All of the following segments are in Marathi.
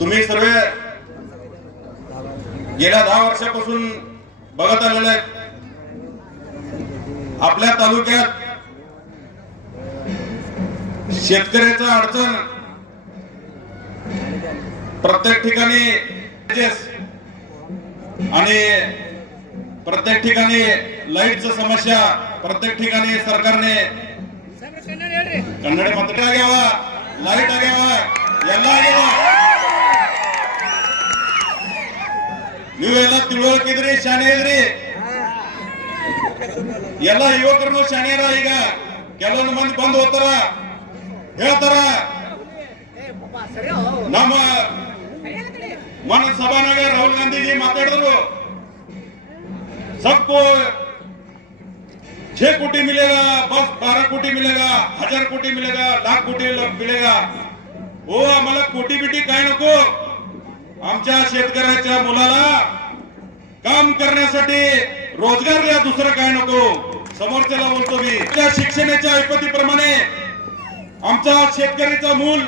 तुम्ही सर्व गेल्या दहा वर्षापासून बघत आलेले आपल्या तालुक्यात शेतकऱ्याचा अडचण प्रत्येक ठिकाणी आणि प्रत्येक ठिकाणी लाईटच समस्या प्रत्येक ठिकाणी सरकारने कन्नड पत्रिका घ्यावा. ಲೈಟ್ ಆಗ್ಯಾವ ಎಲ್ಲ ಆಗ್ಯಾವ ನೀವೆಲ್ಲ ತಿಳುವಳಿಕಿದ್ರಿ ಶಾನೆ ಇದ್ರಿ ಎಲ್ಲ ಯುವಕರನ್ನು ಶಾನೆಯರ ಈಗ ಕೆಲವೊಂದು ಮಂದಿ ಬಂದು ಹೋಗ್ತಾರ ಹೇಳ್ತಾರ. ನಮ್ಮ ಮನ ಸಭಾನಾಗ ರಾಹುಲ್ ಗಾಂಧೀಜಿ ಮಾತಾಡಿದ್ರು. ಸಕ್ಕು छह कोटी मिलेगा बस बारह कोटी मिलेगा हजार कोटी मिलेगा लाख कोटी मिलेगा। हो आम्हाला कोटी बिटी काय नको? आमच्या शेतकऱ्याच्या मुलाला काम करण्यासाठी रोजगार द्या दुसरं काय नको? समोरच्याला बोलतो मी त्या शिक्षणाच्या ऐपतीप्रमाणे आमचा शेतकरीचा मूल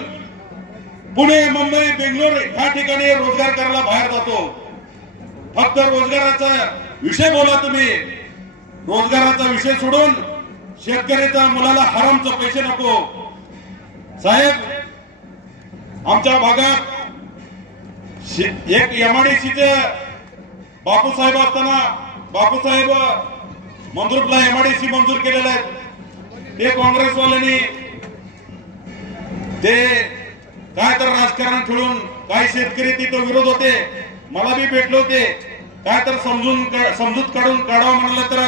पुणे मुंबई बेंगलोर ह्या ठिकाणी रोजगार करायला बाहेर जातो. फक्त रोजगाराचा विषय बोला तुम्ही. रोजगाराचा विषय सोडून शेतकऱ्याच्या मुलाला हरामचं पैसे नको. साहेब आमच्या भागात शे- एक एमआडीसीचे बापूसाहेब असताना बापूसाहेब मंजूरला एमआडीसी मंजूर केलेले आहेत. ते काँग्रेसवाल्यांनी ते काय तर राजकारण खेळून काही शेतकरी तिथं विरोध होते. मला बी भेटले होते. काय तर समजून समजूत काढून काढावं म्हणलं तर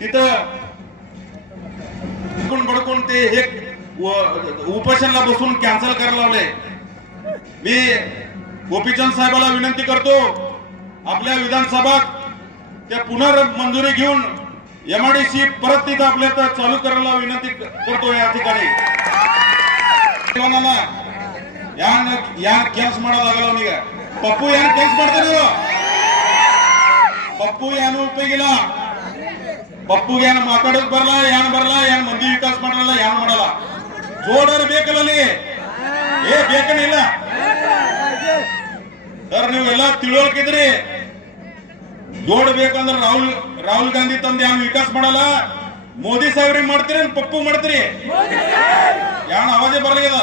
तिथं बडकून ते हे उपोषणला बसून कॅन्सल करायला लावले मी गोपीचंद साहेबाला विनंती करतो आपल्या विधानसभा त्या पुनर्मंजुरी घेऊन एमआयडीसी परत तिथं आपल्या तर चालू करायला विनंती करतो या ठिकाणी या यान कॅन्स लागला मी पप्पू यान कॅन्स मारतो ಪಪ್ಪು ಏನು ಉಪಯೋಗಿಲ್ಲ? ಪಪ್ಪುಗೆ ಏನು ಮಾತಾಡೋದ್ ಬರಲ್ಲ, ಏನ್ ಬರಲ್ಲ, ಏನ್ ಮಂದಿ ವಿಕಾಸ ಮಾಡಲ್ಲ, ಏನ್ ಮಾಡಲ್ಲ. ಜೋಡರ್ ಬೇಕಲ್ಲ ಏ ಬೇಕನಿಲ್ಲ ಸರ್, ನೀವೆಲ್ಲ ತಿಳುವಳಕಿದ್ರಿ. ಜೋಡ್ ಬೇಕಂದ್ರ ರಾಹುಲ್ ರಾಹುಲ್ ಗಾಂಧಿ ತಂದು ಯಾನ್ ವಿಕಾಸ ಮಾಡಲ್ಲ? ಮೋದಿ ಸಾಹೇಬ್ರಿ ಮಾಡ್ತೀರಿ ಪಪ್ಪು ಮಾಡ್ತೀರಿ? ಯಾಣ ಅವಾಜೆ ಬರಲಿದ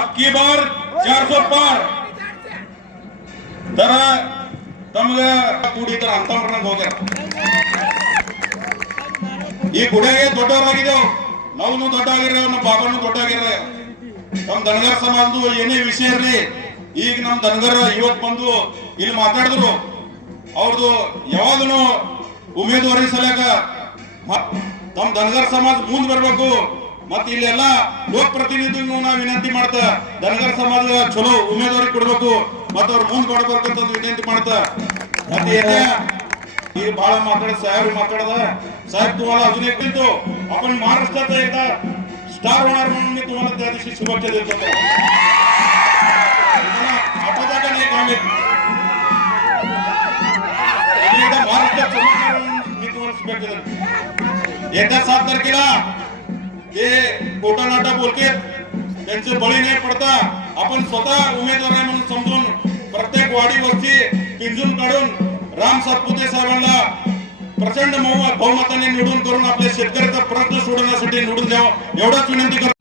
ಅಕ್ಕಿ ಬಾರ್ ಚಾರ್ ಸೋ ಪಾರ್ ತರ ತಮ್ಗ ಕೂಡಿ ತರ ಅಂತ ಹೋಗ್ಯಾರ. ಈ ಗುಡಿಗೆ ದೊಡ್ಡವರಾಗಿದ್ದೇವ್. ನಾವು ದೊಡ್ಡ ಆಗಿರ ನಮ್ಮ ಬಾಬಾನು ದೊಡ್ಡ ಆಗಿರ ನಮ್ ದನಗರ್ ಸಮಾಜದ್ದು ಏನೇ ವಿಷಯ ಇರ್ಲಿ, ಈಗ ನಮ್ ದನಗರ ಇವತ್ ಬಂದು ಇಲ್ಲಿ ಮಾತಾಡಿದ್ರು. ಅವ್ರದ್ದು ಯಾವಾಗನು ಉಮೇದುವಾರಿ ಸಲಕ ತಮ್ಮ ದನಗರ ಸಮಾಜ ಮುಂದ್ ಬರ್ಬೇಕು. ಮತ್ ಇಲ್ಲೆಲ್ಲ ಲೋಕ ಪ್ರತಿನಿಧಿಗೂ ನಾ ವಿನಂತಿ ಮಾಡ್ತ ದನಗರ ಸಮಾಜ ಚಲೋ ಉಮೇದುವಾರಿ ಕೊಡ್ಬೇಕು. ಮತ್ತ ಅವ್ರ ಮುಂದ್ ಕೊಡ್ಬೇಕಂತ ವಿನಂತಿ ಮಾಡ್ತ ಮತ್ತೆ येत्या हे बाळा माकड साहेब माकडदा साहेब तुम्हाला अजून एक देतो. आपण महाराष्ट्राचा एकदा स्टार होणार म्हणून मी तुम्हाला त्या दिवशी शुभेच्छा देत. एकदा महाराष्ट्रात चमत्कार मी तुम्हाला शुभेच्छा देतो. येत्या सात तारखेला ते कोटानाटा बोलते त्यांचे बळी नाही पडता आपण स्वतः उमेदवार म्हणून सातपुते साहेबांना प्रचंड बहुमताने निवडून करून आपल्या शेतकऱ्याचा प्रश्न सोडवण्यासाठी निवडून द्यावं एवढाच विनंती करतो.